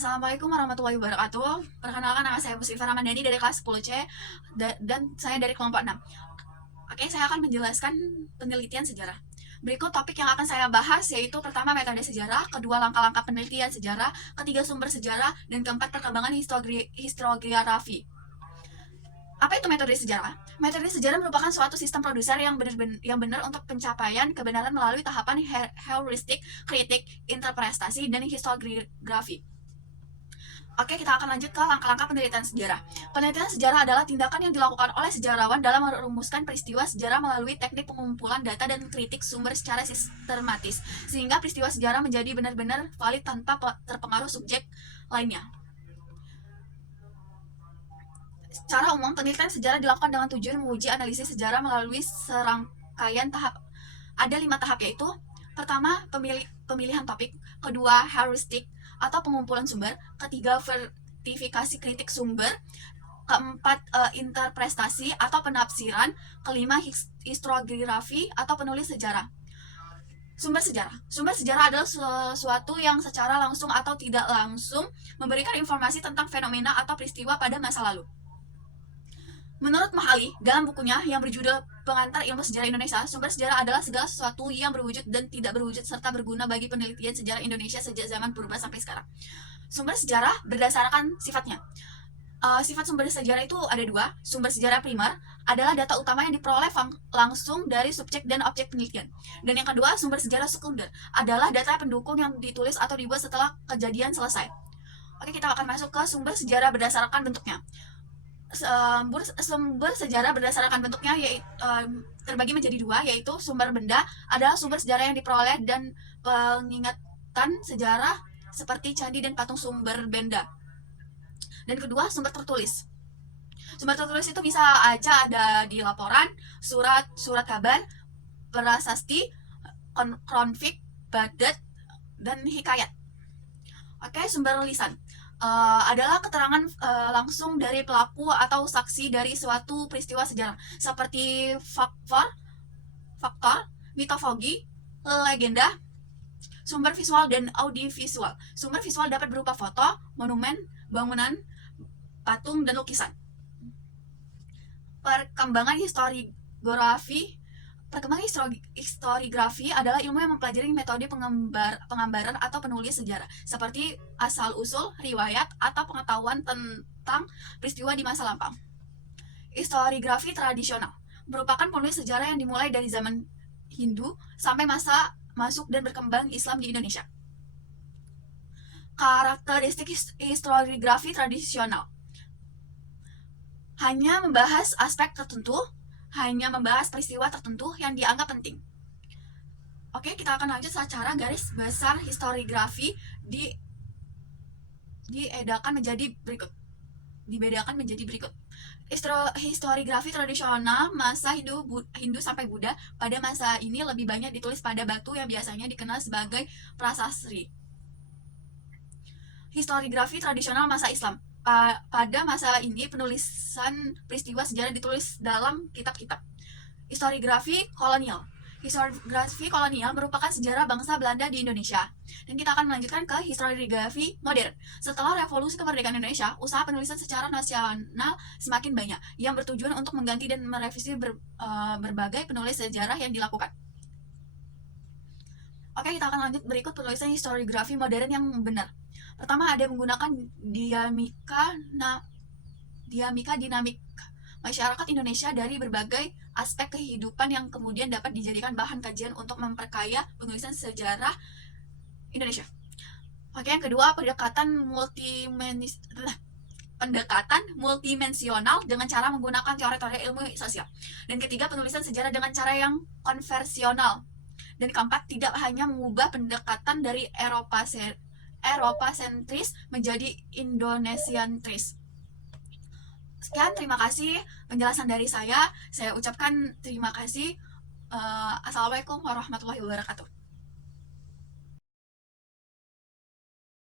Assalamualaikum warahmatullahi wabarakatuh. Perkenalkan, nama saya Musrifah Ramadhani dari kelas 10C dan saya dari kelompok 6. Oke, saya akan menjelaskan penelitian sejarah. Berikut topik yang akan saya bahas yaitu pertama metode sejarah, kedua langkah-langkah penelitian sejarah, ketiga sumber sejarah, dan keempat perkembangan historiografi. Apa itu metode sejarah? Metode sejarah merupakan suatu sistem produser yang benar untuk pencapaian kebenaran melalui tahapan heuristik, kritik, interpretasi, dan historiografi. Oke, kita akan lanjut ke langkah-langkah penelitian sejarah. Penelitian sejarah adalah tindakan yang dilakukan oleh sejarawan dalam merumuskan peristiwa sejarah melalui teknik pengumpulan data dan kritik sumber secara sistematis, sehingga peristiwa sejarah menjadi benar-benar valid tanpa terpengaruh subjek lainnya. Secara umum, penelitian sejarah dilakukan dengan tujuan menguji analisis sejarah melalui serangkaian tahap. Ada 5 tahap, yaitu pertama, pemilihan topik, kedua, heuristik atau pengumpulan sumber, ketiga, verifikasi kritik sumber, keempat, interpretasi atau penafsiran, kelima, historiografi atau penulis sejarah. Sumber sejarah adalah sesuatu yang secara langsung atau tidak langsung memberikan informasi tentang fenomena atau peristiwa pada masa lalu. Menurut Mahali, dalam bukunya yang berjudul Pengantar Ilmu Sejarah Indonesia, sumber sejarah adalah segala sesuatu yang berwujud dan tidak berwujud serta berguna bagi penelitian sejarah Indonesia sejak zaman purba sampai sekarang. Sumber sejarah berdasarkan sifatnya. Sifat sumber sejarah itu ada 2. Sumber sejarah primer adalah data utama yang diperoleh langsung dari subjek dan objek penelitian. Dan yang kedua, sumber sejarah sekunder adalah data pendukung yang ditulis atau dibuat setelah kejadian selesai. Oke, kita akan masuk ke sumber sejarah berdasarkan bentuknya. Sumber sejarah berdasarkan bentuknya terbagi menjadi 2, yaitu sumber benda adalah sumber sejarah yang diperoleh dan pengingatan sejarah seperti candi dan patung sumber benda. Dan kedua, sumber tertulis. Sumber tertulis itu bisa aja ada di laporan, surat kabar, prasasti, konflik, badat, dan hikayat. Oke, sumber lisan adalah keterangan langsung dari pelaku atau saksi dari suatu peristiwa sejarah, seperti faktor, mitologi, legenda. Sumber visual dan audiovisual. Sumber visual dapat berupa foto, monumen, bangunan, patung, dan lukisan. Perkembangan historiografi adalah ilmu yang mempelajari metode penggambaran atau penulis sejarah, seperti asal-usul, riwayat, atau pengetahuan tentang peristiwa di masa lampau. Historiografi tradisional merupakan penulis sejarah yang dimulai dari zaman Hindu sampai masa masuk dan berkembang Islam di Indonesia. Karakteristik historiografi tradisional hanya membahas aspek tertentu, hanya membahas peristiwa tertentu yang dianggap penting. Oke, kita akan lanjut secara garis besar historiografi dibedakan menjadi berikut. Historiografi tradisional masa Hindu sampai Buddha. Pada masa ini lebih banyak ditulis pada batu yang biasanya dikenal sebagai prasasti. Historiografi tradisional masa Islam. Pada masa ini penulisan peristiwa sejarah ditulis dalam kitab-kitab. Historiografi kolonial. Historiografi kolonial merupakan sejarah bangsa Belanda di Indonesia. Dan kita akan melanjutkan ke historiografi modern. Setelah revolusi kemerdekaan Indonesia, usaha penulisan secara nasional semakin banyak yang bertujuan untuk mengganti dan merevisi berbagai penulis sejarah yang dilakukan. Oke, kita akan lanjut berikut penulisan historiografi modern yang benar. Pertama, ada menggunakan dinamik masyarakat Indonesia dari berbagai aspek kehidupan yang kemudian dapat dijadikan bahan kajian untuk memperkaya penulisan sejarah Indonesia. Oke, yang kedua, pendekatan multidimensional dengan cara menggunakan teori-teori ilmu sosial. Dan ketiga, penulisan sejarah dengan cara yang konversional. Dan keempat, tidak hanya mengubah pendekatan dari Eropa sentris menjadi Indonesiantris. Sekian, terima kasih penjelasan dari saya. Saya ucapkan terima kasih. Assalamualaikum warahmatullahi wabarakatuh.